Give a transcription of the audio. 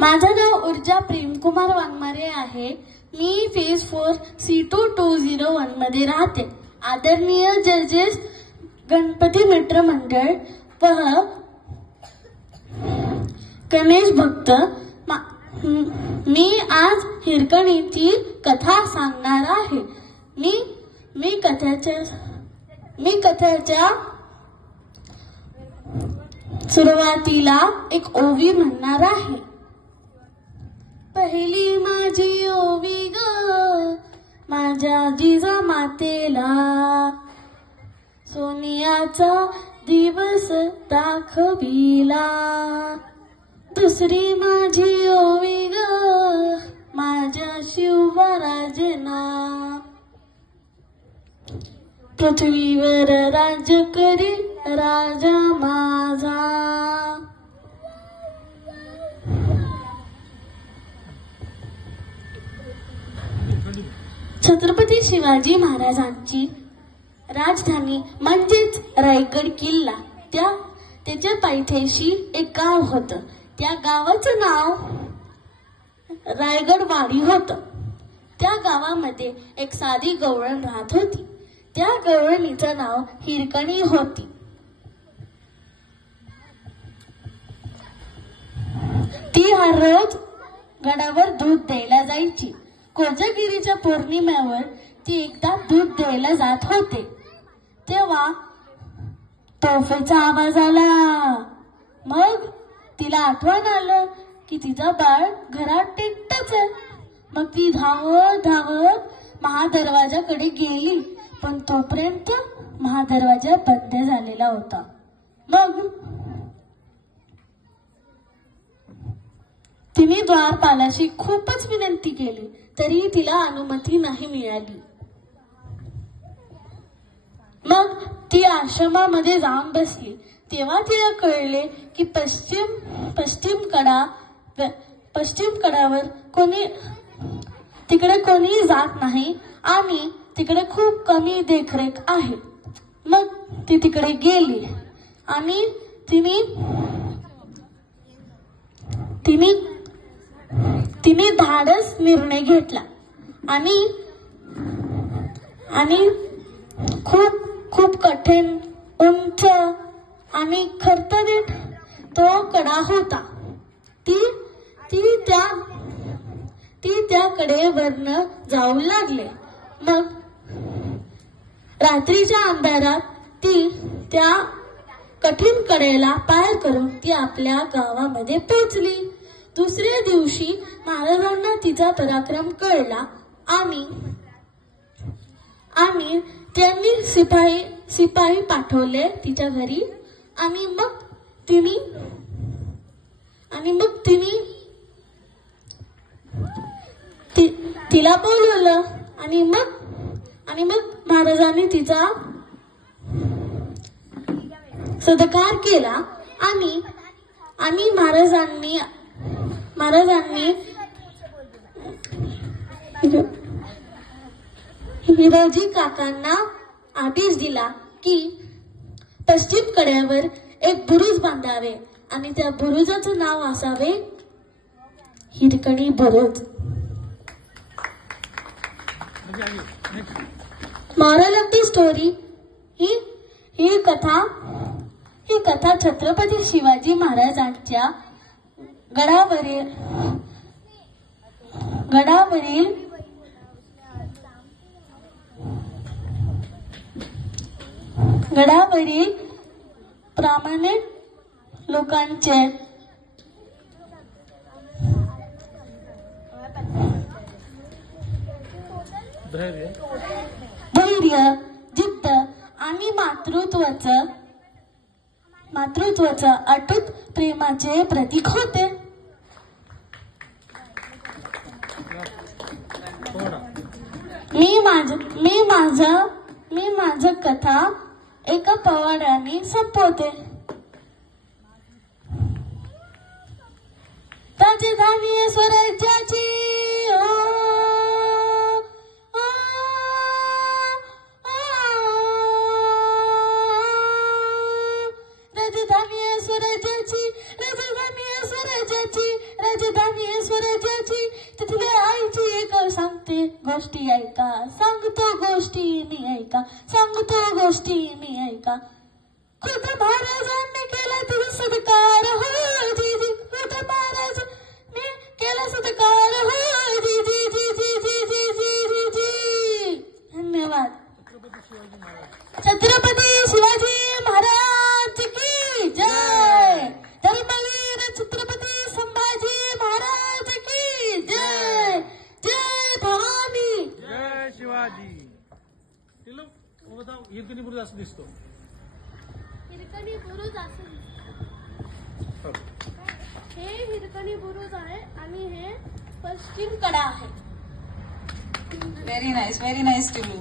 माझं नाव ऊर्जा प्रेमकुमार वाघमारे आहे. मी फेज 4 C2-201 मध्ये राहते. आदरणीय जजेस, गणपती मित्र मंडळ व गणेश भक्त, मी आज हिरकणीची कथा सांगणार आहे. मी कथेच्या सुरुवातीला एक ओवी म्हणणार आहे. पहिली माझी ओवी ग माझ्या जिजामातेला, सोनियाचा दिवस दाखविला. दुसरी माझी ओवी ग माझ्या शिवराजना, पृथ्वीवर राज्य करी राजा माझा. छत्रपती शिवाजी महाराजांची राजधानी म्हणजेच रायगड किल्ला, त्याच्या पायथ्याशी एक गाव होतं. त्या गावाचं नाव रायगडवाडी होतं. त्या गावामध्ये एक साधी गवळण राहत होती. त्या गवळणीचं नाव हिरकणी होती. ती हर रोज गडावर दूध द्यायला जायची. कोजागिरीच्या पौर्णिमेवर ती एकदा दूध द्यायला जात होते. तेव्हा तोफेचा आवाज आला. मग तिला आठवण आलं की तिचा बाळ घरात एकटाच आहे. मग ती धावत महादरवाजाकडे गेली, पण तोपर्यंत महादरवाजा बंद झालेला होता. मग तिने द्वारपालाशी खूपच विनंती केली, तरी तिला अनुमती नाही मिळाली. मग ती आश्रमामध्ये जाऊन बसली. तेव्हा तिला कळले की पश्चिम कडावर तिकडे कोणी जात नाही आणि तिकडे खूप कमी देखरेख आहे. मग ती तिकडे गेली आणि तिने धाडस निर्णय घेतला आणि खूप कठीण, उंच आणि खडतरीत तो कडा होता. ती त्या कडेवरनं जाऊ लागले. मग रात्रीच्या अंधारात ती त्या कठीण कडेला पार करून ती आपल्या गावामध्ये पोहोचली. दुसऱ्या दिवशी महाराजांना तिचा पराक्रम कळला आणि त्यांनी शिपाई पाठवले तिच्या घरी. आणि मग तिला बोलवलं आणि मग महाराजांनी तिचा सत्कार केला आणि महाराजांनी हिरोजी काकांना आदेश दिला की पश्चिम कड्यावर एक बुरुज बांधावे आणि त्या बुरुजाचं नाव असावे हिरकणी बुरुज. मॉरल ऑफ द स्टोरी, ही कथा छत्रपती शिवाजी महाराजांच्या गडावरील प्रामाणिक लोकांचे धैर्य, जिद्द आणि मातृत्वाचं अटूट प्रेमाचे प्रतीक होते. मी माझं कथा एका पोवाड्याने संपवते. राजधानी स्वराज्याची राजधानी स्वराज्याची राजधानी आहे स्वराज्याची, तिथल्या आईची एक सांगते गोष्टी ऐका, सांगतो गोष्टी मी ऐका, सांगतो गोष्टी मी ऐका. खुद महाराजांनी केला तुझा सत्कार हो दीदी, खुद महाराजांनी केला सत्कार हो दीदी जी जी जी जी जी जी. धन्यवाद. छत्रपती शिवाजी महाराज की जय. धर्मवीर छत्रपती संभाजी महाराज की जय. जय भवानी. जय शिवाजी. तिला हिरकणी बुरुज असं दिसतो. हिरकणी बुरुज असं हे हिरकणी बुरुज आहे आणि हे पश्चिम कडा आहे. Very nice टिलू.